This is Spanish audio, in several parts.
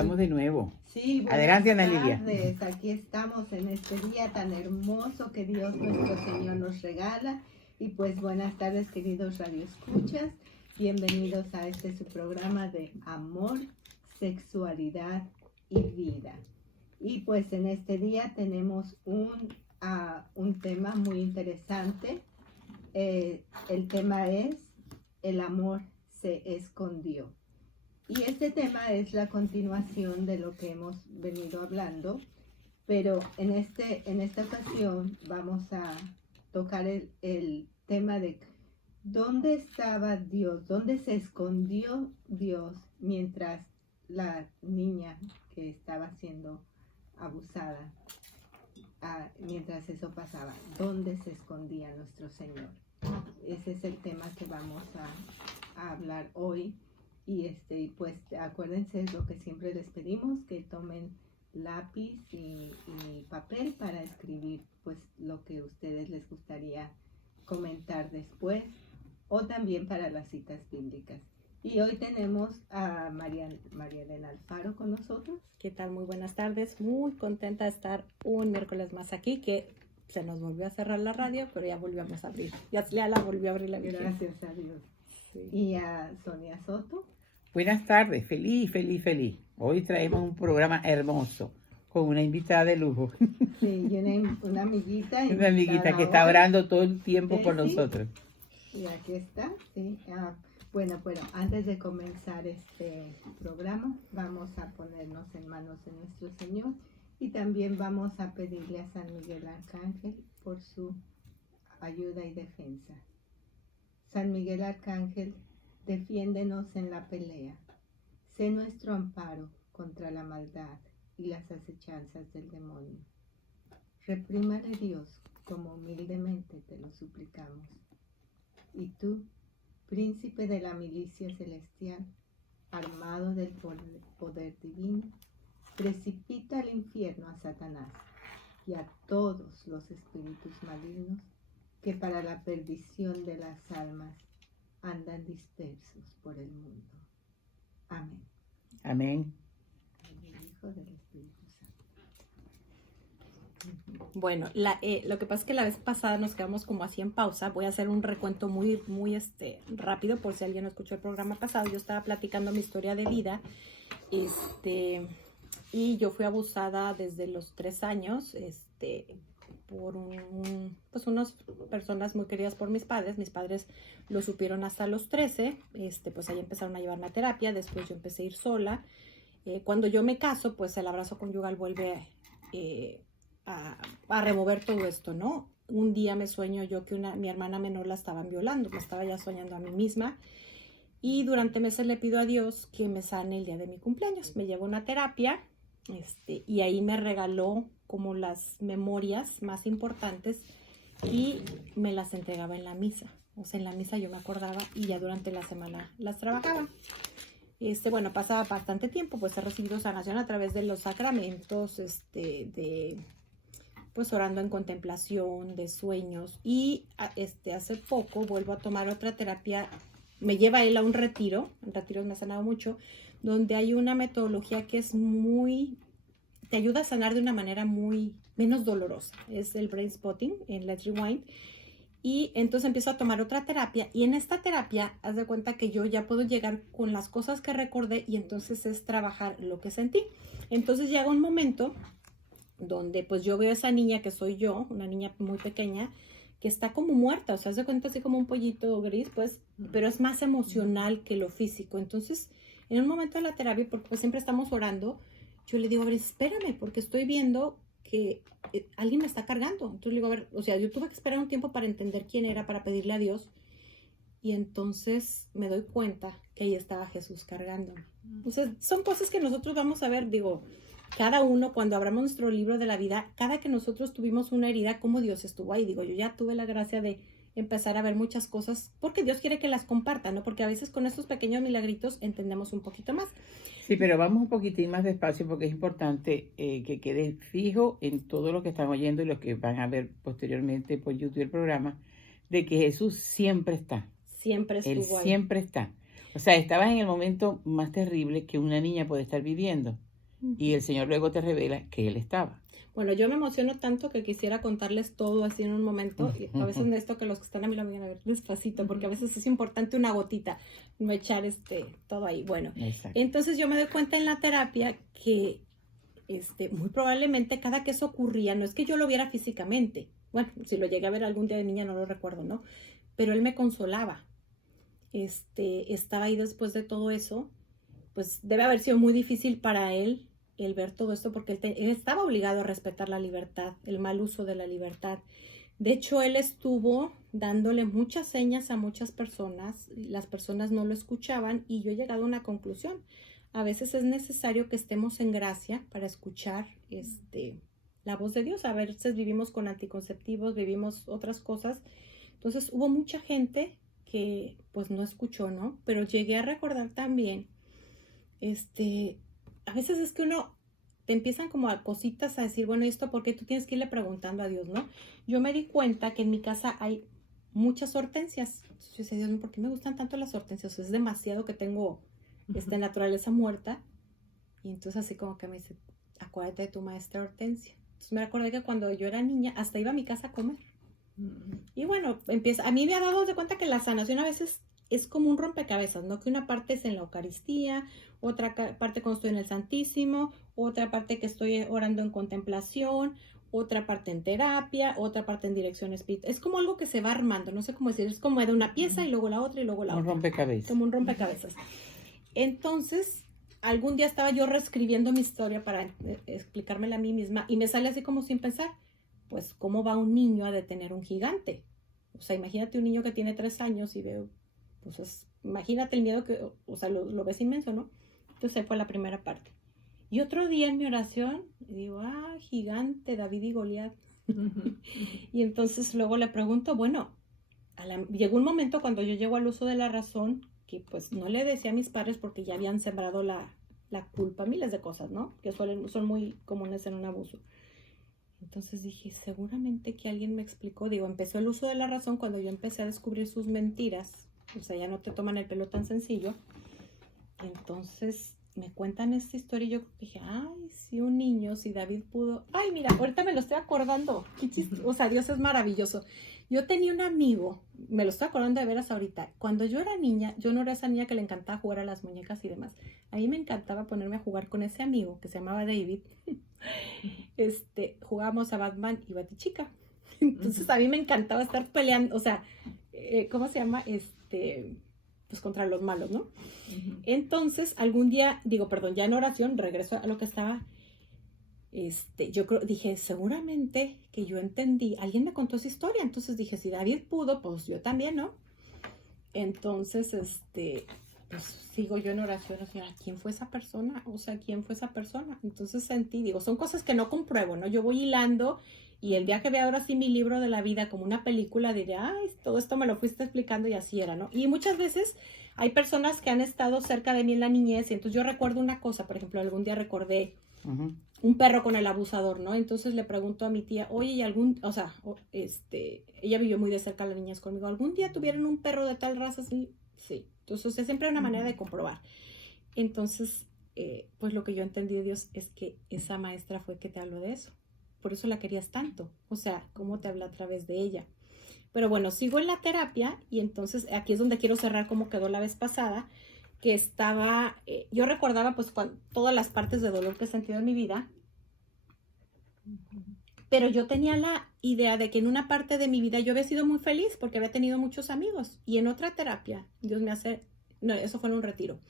Estamos de nuevo. Sí, Adelante, Ana buenas Lidia. tardes. Aquí estamos en este día tan hermoso que Dios nuestro Señor nos regala. Y pues buenas tardes, queridos radioescuchas. Bienvenidos a este su programa de amor, sexualidad y vida. Y pues en este día tenemos un tema muy interesante. El tema es el amor se escondió. Y este tema es la continuación de lo que hemos venido hablando, pero en esta ocasión vamos a tocar el tema de dónde estaba Dios, dónde se escondió Dios mientras la niña que estaba siendo abusada, mientras eso pasaba, dónde se escondía nuestro Señor. Ese es el tema que vamos a hablar hoy. Y pues acuérdense lo que siempre les pedimos, que tomen lápiz y papel para escribir pues lo que a ustedes les gustaría comentar después, o también para las citas bíblicas. Y hoy tenemos a María Elena Alfaro con nosotros. ¿Qué tal? Muy buenas tardes. Muy contenta de estar un miércoles más aquí, que se nos volvió a cerrar la radio, pero ya volvimos a abrir. Ya la volvió a abrir la Virgen. Gracias a Dios. Sí. Y a Sonia Soto. Buenas tardes, feliz. Hoy traemos un programa hermoso con una invitada de lujo. Sí, y una amiguita. Una amiguita que está orando todo el tiempo por Sí. nosotros. Y aquí está, sí. Bueno, antes de comenzar este programa, vamos a ponernos en manos de nuestro Señor y también vamos a pedirle a San Miguel Arcángel por su ayuda y defensa. San Miguel Arcángel, defiéndenos en la pelea. Sé nuestro amparo contra la maldad y las acechanzas del demonio. Reprímale Dios, como humildemente te lo suplicamos. Y tú, príncipe de la milicia celestial, armado del poder divino, precipita al infierno a Satanás y a todos los espíritus malignos que para la perdición de las almas andan dispersos por el mundo. Amén. Amén. Del Hijo del Espíritu Santo. Bueno, lo que pasa es que la vez pasada nos quedamos como así en pausa. Voy a hacer un recuento muy rápido por si alguien no escuchó el programa pasado. Yo estaba platicando mi historia de vida, y yo fui abusada desde los 3 años, por unas personas muy queridas por mis padres. Mis padres lo supieron hasta los 13, pues ahí empezaron a llevarme a terapia. Después yo empecé a ir sola. Cuando yo me caso, pues el abrazo conyugal vuelve a remover todo esto, ¿no? Un día me sueño yo que mi hermana menor la estaban violando, me estaba ya soñando a mí misma, y durante meses le pido a Dios que me sane el día de mi cumpleaños. Me llevó a una terapia, y ahí me regaló como las memorias más importantes y me las entregaba en la misa. O sea, en la misa yo me acordaba y ya durante la semana las trabajaba. Bueno, pasaba bastante tiempo, pues he recibido sanación a través de los sacramentos, pues orando en contemplación, de sueños. Y hace poco vuelvo a tomar otra terapia. Me lleva él a un retiro, en retiros me ha sanado mucho, donde hay una metodología que es te ayuda a sanar de una manera muy menos dolorosa. Es el Brain Spotting en Let's Rewind. Y entonces empiezo a tomar otra terapia, y en esta terapia haz de cuenta que yo ya puedo llegar con las cosas que recordé, y entonces es trabajar lo que sentí. Entonces llega un momento donde pues yo veo a esa niña que soy yo, una niña muy pequeña, que está como muerta, o sea, haz de cuenta así como un pollito gris, pues, pero es más emocional que lo físico. Entonces, en un momento de la terapia, porque pues siempre estamos orando, yo le digo, a ver, espérame, porque estoy viendo que alguien me está cargando. Entonces le digo, a ver, o sea, yo tuve que esperar un tiempo para entender quién era, para pedirle a Dios, y entonces me doy cuenta que ahí estaba Jesús cargándome. O sea, son cosas que nosotros vamos a ver, digo, cada uno, cuando abramos nuestro libro de la vida, cada que nosotros tuvimos una herida, cómo Dios estuvo ahí. Digo, yo ya tuve la gracia de empezar a ver muchas cosas, porque Dios quiere que las comparta, ¿no? Porque a veces con estos pequeños milagritos entendemos un poquito más. Sí, pero vamos un poquitín más despacio porque es importante que quede fijo en todo lo que están oyendo y los que van a ver posteriormente por YouTube el programa, de que Jesús siempre está. Siempre estuvo Él ahí. siempre está. O sea, estabas en el momento más terrible que una niña puede estar viviendo. y el Señor luego te revela que Él estaba. Bueno, yo me emociono tanto que quisiera contarles todo así en un momento. Y a veces necesito que los que están a mí lo vayan a ver despacito, porque a veces es importante una gotita, no echar todo ahí. Bueno, Exacto. entonces yo me doy cuenta en la terapia que muy probablemente cada que eso ocurría, no es que yo lo viera físicamente. Bueno, si lo llegué a ver algún día de niña no lo recuerdo, ¿no? Pero él me consolaba. Estaba ahí después de todo eso. Pues debe haber sido muy difícil para él el ver todo esto, porque él estaba obligado a respetar la libertad, el mal uso de la libertad. De hecho, él estuvo dándole muchas señas a muchas personas, las personas no lo escuchaban, y yo he llegado a una conclusión. A veces es necesario que estemos en gracia para escuchar la voz de Dios. A veces vivimos con anticonceptivos, vivimos otras cosas. Entonces hubo mucha gente que pues no escuchó, ¿no? Pero llegué a recordar también a veces es que te empiezan como a cositas a decir, bueno, ¿esto por qué? Tú tienes que irle preguntando a Dios, ¿no? Yo me di cuenta que en mi casa hay muchas hortensias. Entonces yo decía, Dios, ¿por qué me gustan tanto las hortensias? O sea, es demasiado que tengo naturaleza muerta. Y entonces así como que me dice, acuérdate de tu maestra Hortensia. Entonces me acordé que cuando yo era niña, hasta iba a mi casa a comer. Y bueno, a mí me ha dado de cuenta que la sanación a veces es como un rompecabezas, ¿no? Que una parte es en la Eucaristía, otra parte cuando estoy en el Santísimo, otra parte que estoy orando en contemplación, otra parte en terapia, otra parte en dirección espiritual. Es como algo que se va armando, no sé cómo decir, es como de una pieza y luego la otra y luego la otra. Un rompecabezas. Como un rompecabezas. Entonces, algún día estaba yo reescribiendo mi historia para explicármela a mí misma y me sale así como sin pensar, pues, ¿cómo va un niño a detener un gigante? O sea, imagínate un niño que tiene 3 años y veo, pues, imagínate el miedo que, o sea, lo ves inmenso, ¿no? Entonces, ahí fue la primera parte. Y otro día en mi oración, digo, gigante, David y Goliat. Y entonces luego le pregunto, bueno, llegó un momento cuando yo llego al uso de la razón, que pues no le decía a mis padres porque ya habían sembrado la culpa, miles de cosas, ¿no? Que son muy comunes en un abuso. Entonces dije, seguramente que alguien me explicó, digo, empezó el uso de la razón cuando yo empecé a descubrir sus mentiras, o sea, ya no te toman el pelo tan sencillo. Entonces me cuentan esta historia y yo dije, si un niño, si David pudo, mira, ahorita me lo estoy acordando, qué chiste, o sea, Dios es maravilloso. Yo tenía un amigo, me lo estoy acordando de veras ahorita, cuando yo era niña, yo no era esa niña que le encantaba jugar a las muñecas y demás, a mí me encantaba ponerme a jugar con ese amigo que se llamaba David. Jugábamos a Batman y Batichica, entonces a mí me encantaba estar peleando, o sea, ¿cómo se llama? Pues contra los malos, ¿no? Entonces, algún día, ya en oración, regreso a lo que estaba, yo dije, seguramente que yo entendí, alguien me contó esa historia, entonces dije, si David pudo, pues yo también, ¿no? Entonces, pues sigo yo en oración, o sea, ¿quién fue esa persona? O sea, ¿quién fue esa persona? Entonces sentí, son cosas que no compruebo, ¿no? Yo voy hilando y el día que vea ahora sí mi libro de la vida como una película, diré, todo esto me lo fuiste explicando y así era, ¿no? Y muchas veces hay personas que han estado cerca de mí en la niñez y entonces yo recuerdo una cosa, por ejemplo, algún día recordé un perro con el abusador, ¿no? Entonces le pregunto a mi tía, oye, ¿y ella vivió muy de cerca la niñez conmigo, ¿algún día tuvieron un perro de tal raza? Sí. Entonces, siempre hay una manera de comprobar. Entonces, pues lo que yo entendí de Dios es que esa maestra fue que te habló de eso. Por eso la querías tanto. O sea, cómo te habla a través de ella. Pero bueno, sigo en la terapia y entonces aquí es donde quiero cerrar como quedó la vez pasada, que estaba, yo recordaba pues todas las partes de dolor que he sentido en mi vida, pero yo tenía la idea de que en una parte de mi vida yo había sido muy feliz porque había tenido muchos amigos. Y en otra terapia, Dios me hace, no, eso fue en un retiro,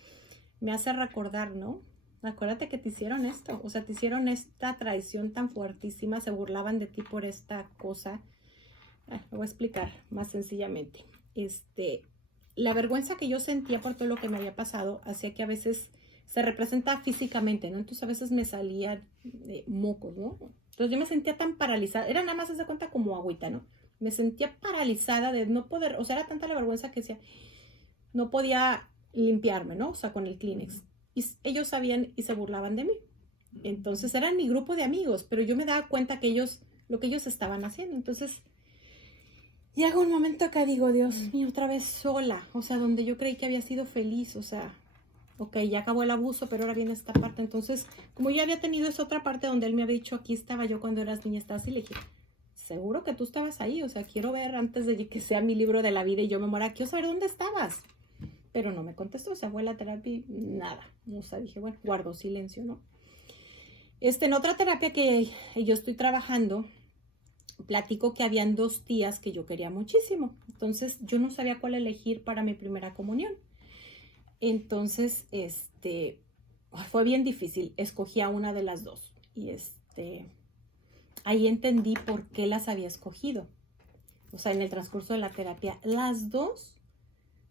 me hace recordar, ¿no? Acuérdate que te hicieron esto, o sea, te hicieron esta traición tan fuertísima, se burlaban de ti por esta cosa. Lo voy a explicar más sencillamente. La vergüenza que yo sentía por todo lo que me había pasado hacía que a veces se representa físicamente, ¿no? Entonces a veces me salían mocos, ¿no? Entonces yo me sentía tan paralizada, era nada más se cuenta como agüita, ¿no? Me sentía paralizada de no poder, o sea, era tanta la vergüenza que decía, no podía limpiarme, ¿no? O sea, con el Kleenex. Y ellos sabían y se burlaban de mí. Entonces eran mi grupo de amigos, pero yo me daba cuenta que lo que ellos estaban haciendo. Entonces llega un momento que digo, Dios mío, otra vez sola, o sea, donde yo creí que había sido feliz, o sea, ok, ya acabó el abuso, pero ahora viene esta parte. Entonces, como yo había tenido esa otra parte donde él me había dicho, aquí estaba yo cuando eras niña, estabas así, le dije, seguro que tú estabas ahí, o sea, quiero ver antes de que sea mi libro de la vida y yo me muera, quiero saber dónde estabas. Pero no me contestó, o sea, fue la terapia y nada. O sea, dije, bueno, guardo silencio, ¿no? En otra terapia que yo estoy trabajando, platico que habían 2 tías que yo quería muchísimo. Entonces, yo no sabía cuál elegir para mi primera comunión. Entonces, fue bien difícil. Escogí a una de las 2. Y ahí entendí por qué las había escogido. O sea, en el transcurso de la terapia, las 2,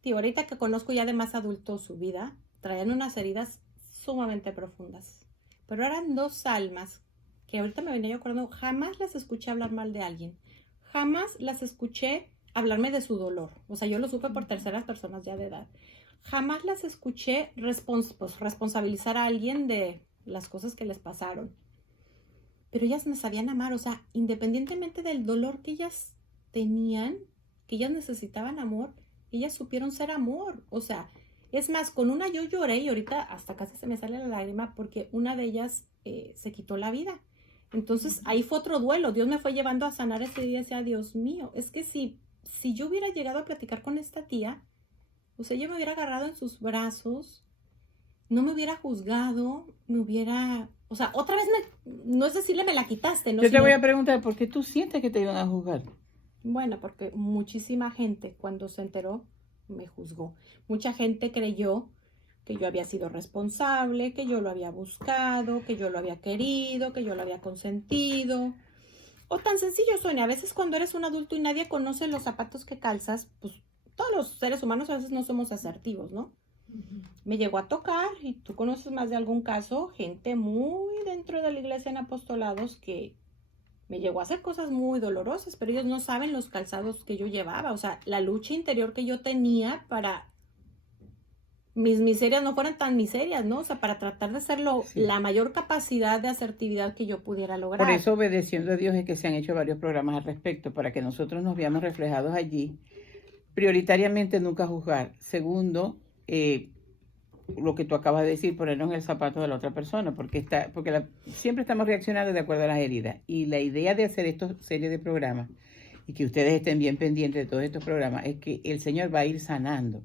tío, ahorita que conozco ya de más adulto su vida, traían unas heridas sumamente profundas. Pero eran 2 almas que ahorita me venía yo acordando, jamás las escuché hablar mal de alguien. Jamás las escuché hablarme de su dolor. O sea, yo lo supe por terceras personas ya de edad. Jamás las escuché responsabilizar a alguien de las cosas que les pasaron. Pero ellas me sabían amar, o sea, independientemente del dolor que ellas tenían, que ellas necesitaban amor, ellas supieron ser amor. O sea, es más, con una yo lloré y ahorita hasta casi se me sale la lágrima porque una de ellas se quitó la vida. Entonces ahí fue otro duelo. Dios me fue llevando a sanar ese día y decía, Dios mío, es que si yo hubiera llegado a platicar con esta tía, o sea, ella me hubiera agarrado en sus brazos, no me hubiera juzgado, o sea, otra vez no es decirle me la quitaste, ¿no? Yo te voy a preguntar, ¿por qué tú sientes que te iban a juzgar? Bueno, porque muchísima gente cuando se enteró me juzgó. Mucha gente creyó que yo había sido responsable, que yo lo había buscado, que yo lo había querido, que yo lo había consentido. O tan sencillo, Sonia, a veces cuando eres un adulto y nadie conoce los zapatos que calzas, pues todos los seres humanos a veces no somos asertivos, ¿no? Me llegó a tocar, y tú conoces más de algún caso, gente muy dentro de la iglesia en apostolados que me llegó a hacer cosas muy dolorosas, pero ellos no saben los calzados que yo llevaba, o sea, la lucha interior que yo tenía para mis miserias no fueran tan miserias, ¿no? O sea, para tratar de hacerlo la mayor capacidad de asertividad que yo pudiera lograr. Por eso, obedeciendo a Dios, es que se han hecho varios programas al respecto, para que nosotros nos veamos reflejados allí. Prioritariamente, nunca juzgar. Segundo, lo que tú acabas de decir, ponernos en el zapato de la otra persona, porque siempre estamos reaccionando de acuerdo a las heridas. Y la idea de hacer esta serie de programas, y que ustedes estén bien pendientes de todos estos programas, es que el Señor va a ir sanando.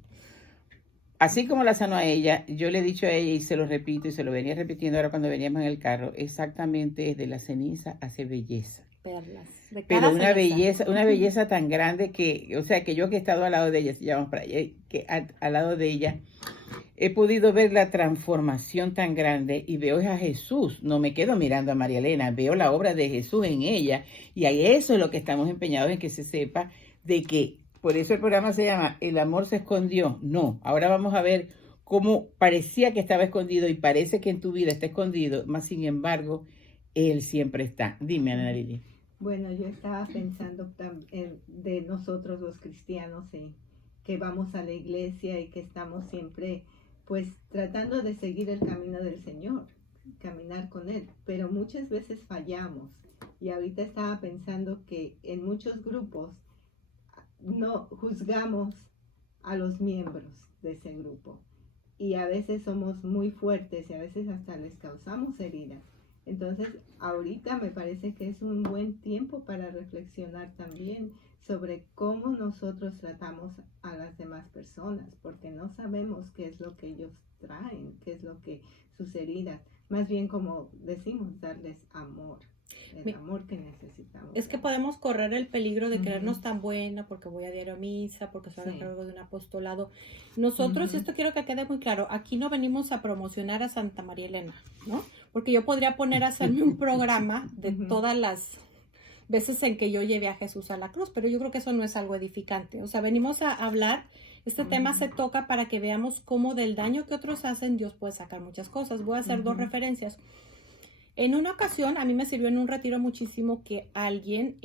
Así como la sanó a ella, yo le he dicho a ella, y se lo repito, y se lo venía repitiendo ahora cuando veníamos en el carro, exactamente es de la ceniza hace belleza. Perlas. Pero una belleza tan grande que, o sea, que yo que he estado al lado de ella, si llamamos para allá, que al lado de ella, he podido ver la transformación tan grande y veo a Jesús. No me quedo mirando a María Elena, veo la obra de Jesús en ella, y a eso es lo que estamos empeñados en que se sepa, de que por eso el programa se llama El amor se escondió. No, ahora vamos a ver cómo parecía que estaba escondido y parece que en tu vida está escondido, más sin embargo, Él siempre está. Dime, Ana Lili. Bueno, yo estaba pensando de nosotros los cristianos que vamos a la iglesia y que estamos siempre pues tratando de seguir el camino del Señor, caminar con Él, pero muchas veces fallamos. Y ahorita estaba pensando que en muchos grupos no juzgamos a los miembros de ese grupo y a veces somos muy fuertes y a veces hasta les causamos heridas. Entonces, ahorita me parece que es un buen tiempo para reflexionar también sobre cómo nosotros tratamos a las demás personas, porque no sabemos qué es lo que ellos traen, qué es lo que sus heridas, más bien como decimos, darles amor. El amor que necesitamos. Es que podemos correr el peligro de creernos tan buena porque voy a diario a misa, porque soy a cargo de un apostolado. Nosotros, y esto quiero que quede muy claro, aquí no venimos a promocionar a Santa María Elena, ¿no? Porque yo podría poner a hacerme un programa de todas las veces en que yo llevé a Jesús a la cruz, pero yo creo que eso no es algo edificante. O sea, venimos a hablar, este tema se toca para que veamos cómo del daño que otros hacen, Dios puede sacar muchas cosas. Voy a hacer 2 referencias. En una ocasión, a mí me sirvió en un retiro muchísimo que alguien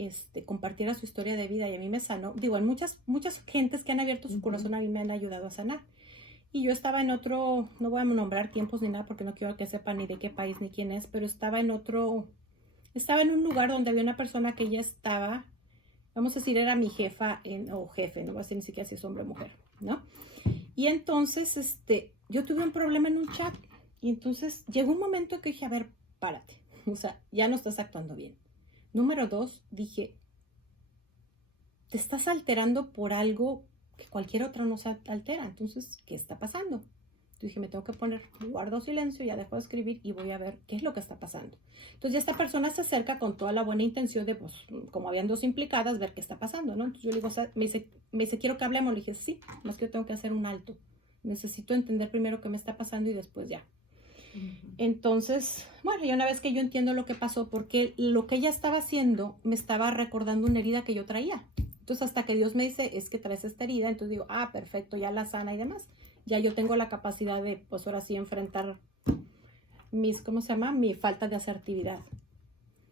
compartiera su historia de vida y a mí me sanó. Digo, en muchas gentes que han abierto su corazón a mí me han ayudado a sanar. Y yo estaba en otro, no voy a nombrar tiempos ni nada porque no quiero que sepan ni de qué país ni quién es, pero estaba en un lugar donde había una persona que ya estaba, vamos a decir, era mi jefa o jefe, no voy a decir ni siquiera si es hombre o mujer, ¿no? Y entonces, yo tuve un problema en un chat y entonces llegó un momento que dije, a ver, párate, o sea, ya no estás actuando bien. Número 2, dije, te estás alterando por algo que cualquier otro no se altera, entonces, ¿qué está pasando? Entonces dije, me tengo que poner, guardo silencio, ya dejo de escribir y voy a ver qué es lo que está pasando. Entonces ya esta persona se acerca con toda la buena intención de, pues, como habían dos implicadas, ver qué está pasando, ¿no? Entonces yo le digo, o sea, me dice, quiero que hablemos. Le dije, sí, más que yo tengo que hacer un alto. Necesito entender primero qué me está pasando y después ya. Entonces, bueno, y una vez que yo entiendo lo que pasó, porque lo que ella estaba haciendo me estaba recordando una herida que yo traía. Entonces, hasta que Dios me dice, es que traes esta herida, entonces digo, ah, perfecto, ya la sana y demás. Ya yo tengo la capacidad de, pues ahora sí, enfrentar ¿cómo se llama? Mi falta de asertividad.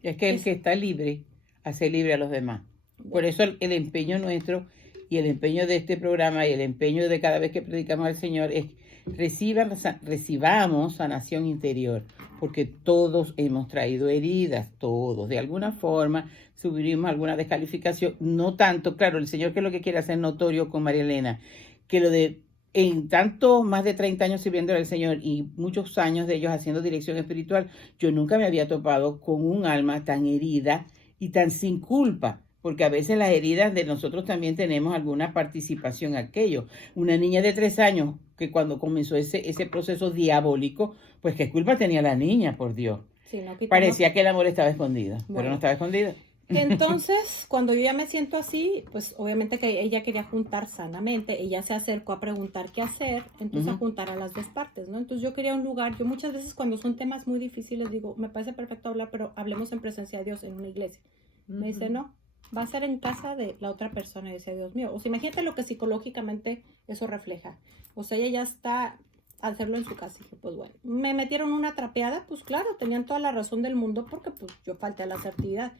Es que el que está libre hace libre a los demás. Por eso el empeño nuestro y el empeño de este programa y el empeño de cada vez que predicamos al Señor es recibamos sanación interior, porque todos hemos traído heridas, todos, de alguna forma sufrimos alguna descalificación, no tanto, claro, el Señor que es lo que quiere hacer notorio con María Elena, que lo de en tanto más de 30 años sirviendo al Señor y muchos años de ellos haciendo dirección espiritual, yo nunca me había topado con un alma tan herida y tan sin culpa, porque a veces las heridas de nosotros también tenemos alguna participación en aquello. Una niña de 3 años que cuando comenzó ese proceso diabólico, pues qué culpa tenía la niña, por Dios. Sí, no, Parecía que el amor estaba escondido, bueno, pero no estaba escondido. Entonces, cuando yo ya me siento así, pues obviamente que ella quería juntar sanamente, ella se acercó a preguntar qué hacer, entonces a juntar a las dos partes, ¿no? Entonces yo quería un lugar, yo muchas veces cuando son temas muy difíciles digo, me parece perfecto hablar, pero hablemos en presencia de Dios en una iglesia. Me dice, no, va a ser en casa de la otra persona, y dice, Dios mío, o sea, imagínate lo que psicológicamente eso refleja, o sea, ella ya está a hacerlo en su casa, y dije, pues bueno, me metieron una trapeada, pues claro, tenían toda la razón del mundo porque pues yo falté a la asertividad.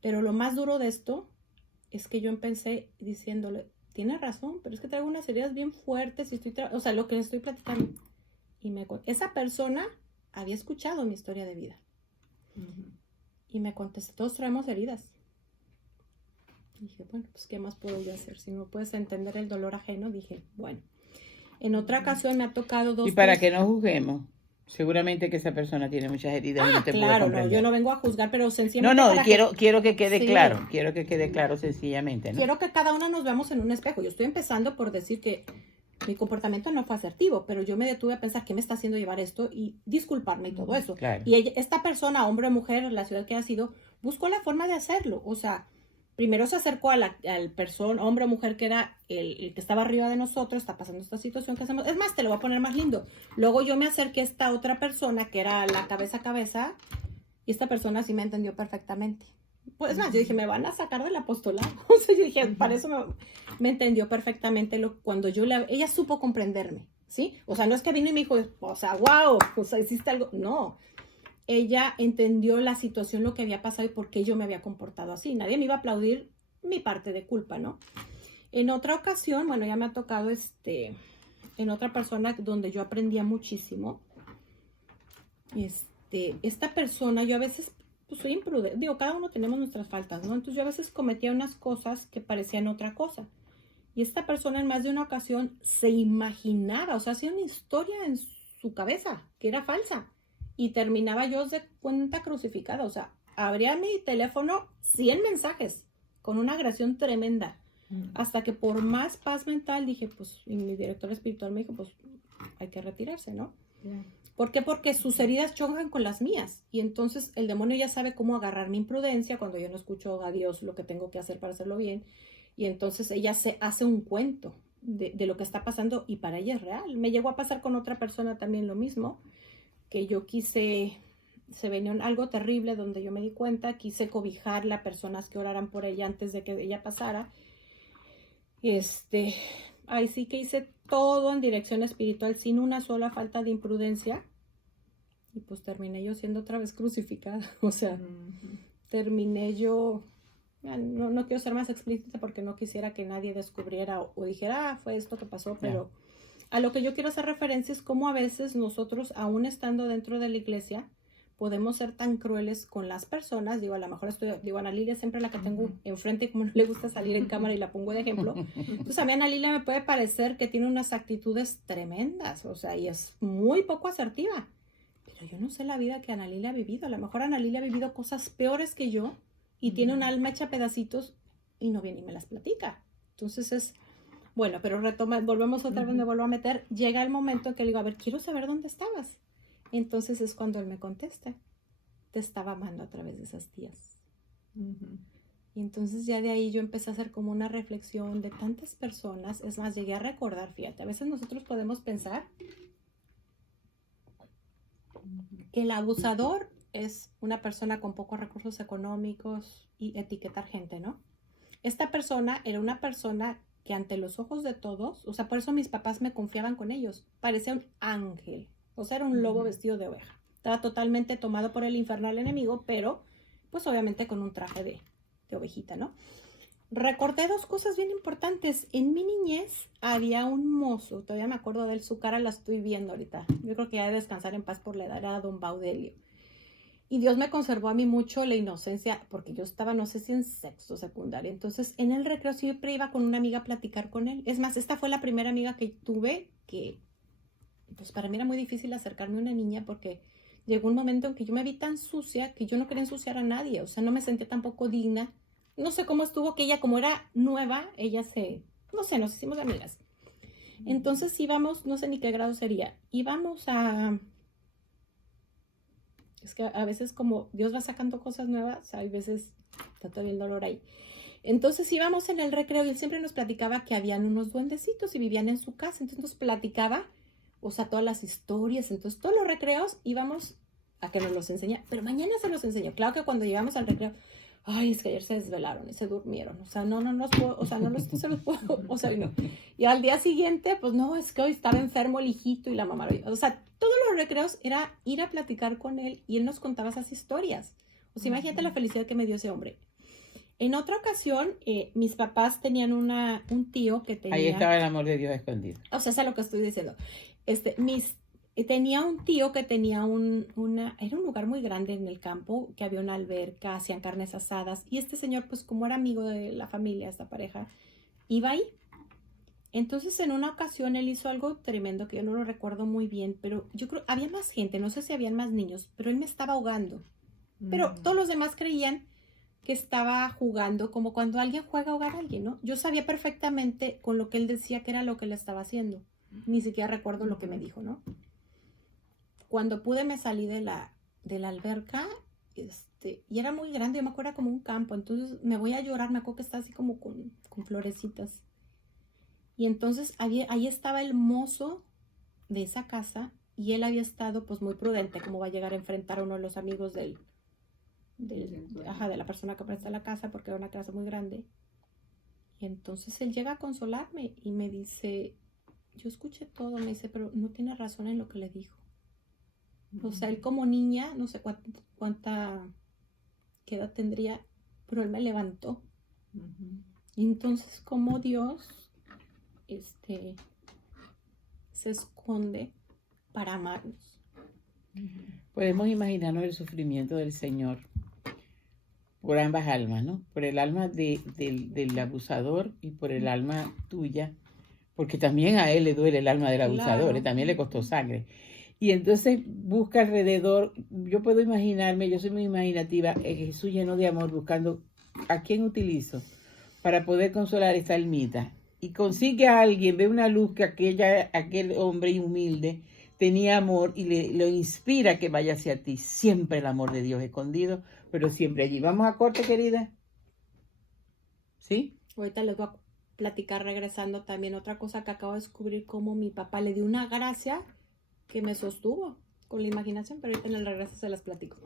Pero lo más duro de esto es que yo empecé diciéndole, tiene razón, pero es que traigo unas heridas bien fuertes y o sea, lo que estoy platicando. Y esa persona había escuchado mi historia de vida. Y me contestó, todos traemos heridas. Y dije, bueno, pues ¿qué más puedo yo hacer? Si no puedes entender el dolor ajeno, dije, bueno. En otra ocasión me ha tocado dos... Y para que no juzguemos. Seguramente que esa persona tiene muchas heridas y no te puede claro, comprender. No, yo no vengo a juzgar, pero sencillamente... No, quiero que quede claro, quiero que quede claro sencillamente, ¿no? Quiero que cada uno nos veamos en un espejo. Yo estoy empezando por decir que mi comportamiento no fue asertivo, pero yo me detuve a pensar qué me está haciendo llevar esto y disculparme y todo eso. Claro. Y esta persona, hombre o mujer, la ciudad que ha sido, buscó la forma de hacerlo. O sea, primero se acercó al hombre o mujer que era el que estaba arriba de nosotros, está pasando esta situación que hacemos. Es más, te lo voy a poner más lindo. Luego yo me acerqué a esta otra persona que era la cabeza a cabeza y esta persona sí me entendió perfectamente. Pues más, yo dije, me van a sacar del apostolado. O sea, yo dije, para eso me entendió perfectamente cuando ella supo comprenderme, ¿sí? O sea, no es que vino y me dijo, o sea, wow, o sea, hiciste algo. No. Ella entendió la situación, lo que había pasado y por qué yo me había comportado así. Nadie me iba a aplaudir mi parte de culpa, ¿no? En otra ocasión, bueno, ya me ha tocado en otra persona donde yo aprendía muchísimo. Esta persona, yo a veces pues soy imprudente, digo, cada uno tenemos nuestras faltas, ¿no? Entonces yo a veces cometía unas cosas que parecían otra cosa. Y esta persona en más de una ocasión se imaginaba, o sea, hacía una historia en su cabeza que era falsa. Y terminaba yo de cuenta crucificada, o sea, abría mi teléfono 100 mensajes con una agresión tremenda. Hasta que por más paz mental dije, pues, y mi director espiritual me dijo, pues, hay que retirarse, ¿no? ¿Por qué? Porque sus heridas chocan con las mías. Y entonces el demonio ya sabe cómo agarrar mi imprudencia cuando yo no escucho a Dios lo que tengo que hacer para hacerlo bien. Y entonces ella se hace un cuento de lo que está pasando y para ella es real. Me llegó a pasar con otra persona también lo mismo, que yo se venía algo terrible donde yo me di cuenta, quise cobijarla a personas que oraran por ella antes de que ella pasara. Ahí sí que hice todo en dirección espiritual sin una sola falta de imprudencia y pues terminé yo siendo otra vez crucificada, o sea, terminé yo, no quiero ser más explícita porque no quisiera que nadie descubriera o dijera, fue esto que pasó, pero a lo que yo quiero hacer referencia es cómo a veces nosotros, aún estando dentro de la iglesia, podemos ser tan crueles con las personas. Digo, a lo mejor Ana Lilia es siempre la que tengo enfrente y como no le gusta salir en cámara y la pongo de ejemplo. Entonces a mí Ana Lilia me puede parecer que tiene unas actitudes tremendas, o sea, y es muy poco asertiva. Pero yo no sé la vida que Ana Lilia ha vivido. A lo mejor Ana Lilia ha vivido cosas peores que yo y tiene un alma hecha pedacitos y no viene y me las platica. Entonces bueno, pero volvemos otra vez, me vuelvo a meter. Llega el momento en que le digo, a ver, quiero saber dónde estabas. Entonces es cuando él me contesta, te estaba amando a través de esas tías. Y entonces ya de ahí yo empecé a hacer como una reflexión de tantas personas. Es más, llegué a recordar, fíjate, a veces nosotros podemos pensar que el abusador es una persona con pocos recursos económicos y etiquetar gente, ¿no? Esta persona era una persona que ante los ojos de todos, o sea, por eso mis papás me confiaban con ellos, parecía un ángel, o sea, era un lobo vestido de oveja. Estaba totalmente tomado por el infernal enemigo, pero pues obviamente con un traje de ovejita, ¿no? Recordé dos cosas bien importantes. En mi niñez había un mozo, todavía me acuerdo de él, su cara la estoy viendo ahorita. Yo creo que ya de descansar en paz por la edad, era don Baudelio. Y Dios me conservó a mí mucho la inocencia, porque yo estaba, no sé si en sexto secundaria. Entonces, en el recreo siempre iba con una amiga a platicar con él. Es más, esta fue la primera amiga que tuve que, pues para mí era muy difícil acercarme a una niña porque llegó un momento en que yo me vi tan sucia que yo no quería ensuciar a nadie. O sea, no me sentía tampoco digna. No sé cómo estuvo que ella, como era nueva, no sé, nos hicimos amigas. Entonces íbamos, no sé ni qué grado sería, íbamos a... Es que a veces como Dios va sacando cosas nuevas, hay veces está todavía el dolor ahí. Entonces íbamos en el recreo y él siempre nos platicaba que habían unos duendecitos y vivían en su casa. Entonces nos platicaba, o sea, todas las historias. Entonces todos los recreos íbamos a que nos los enseñara. Pero mañana se los enseñó. Claro que cuando llegamos al recreo, ay, es que ayer se desvelaron y se durmieron. O sea, no puedo, o sea, no se los puedo, o sea, no. Y al día siguiente, pues no, es que hoy estaba enfermo el hijito y la mamá. O sea, todos los recreos era ir a platicar con él y él nos contaba esas historias. O sea, imagínate la felicidad que me dio ese hombre. En otra ocasión, mis papás tenían un tío que tenía... Ahí estaba el amor de Dios escondido. O sea, eso es lo que estoy diciendo. Tenía un tío que tenía era un lugar muy grande en el campo, que había una alberca, hacían carnes asadas, y este señor, pues como era amigo de la familia, esta pareja, iba ahí. Entonces, en una ocasión, él hizo algo tremendo, que yo no lo recuerdo muy bien, pero yo creo, había más gente, no sé si habían más niños, pero él me estaba ahogando. Pero todos los demás creían que estaba jugando, como cuando alguien juega a ahogar a alguien, ¿no? Yo sabía perfectamente con lo que él decía que era lo que él estaba haciendo. Ni siquiera recuerdo lo que me dijo, ¿no? Cuando pude me salí de la alberca, y era muy grande, yo me acuerdo como un campo, entonces me voy a llorar, me acuerdo que está así como con florecitas. Y entonces ahí estaba el mozo de esa casa, y él había estado pues muy prudente, como va a llegar a enfrentar a uno de los amigos de la persona que presta la casa, porque era una casa muy grande. Y entonces él llega a consolarme y me dice, yo escuché todo, me dice, pero no tiene razón en lo que le dijo. O sea, él como niña, no sé qué edad tendría, pero él me levantó. Y entonces como Dios se esconde para amarnos. Podemos imaginarnos el sufrimiento del Señor por ambas almas, ¿no? Por el alma del abusador y por el alma tuya, porque también a él le duele el alma del abusador, Claro. también le costó sangre. Y entonces busca alrededor, yo puedo imaginarme, yo soy muy imaginativa, Jesús lleno de amor, buscando a quién utilizo para poder consolar esta almita. Y consigue a alguien, ve una luz que aquel hombre humilde tenía amor y lo inspira a que vaya hacia ti. Siempre el amor de Dios escondido, pero siempre allí. ¿Vamos a corte, querida? ¿Sí? Ahorita les voy a platicar regresando también otra cosa que acabo de descubrir, cómo mi papá le dio una gracia que me sostuvo con la imaginación, pero ahorita en el regreso se las platico.